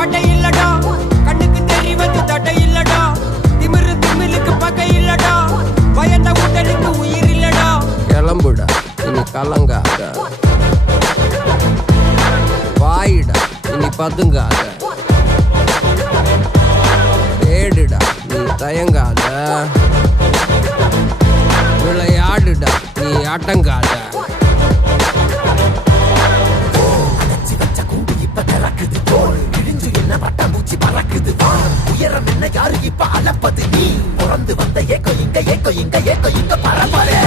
பட்டை இல்லடா, கண்ணுக்கு தெரிவது தட்டை இல்லடா, திமிரு திமிலுக்கு பகை இல்லடா, பயந்த உடலுக்கு உயிர் இல்லடா. கிளம்புடா இனி கலங்காத, வாயிடா இனி பதுங்காத, தேடுடா நீ தயங்காத, விளையாடுடா நீ ஆட்டங்காத. உயரம் என்ன யாரு இப்ப அளப்பது, நீ பிறந்து வந்த ஏக்கோ இங்க ஏக்கோ இங்க ஏக்கோ இங்க பரம்பரை.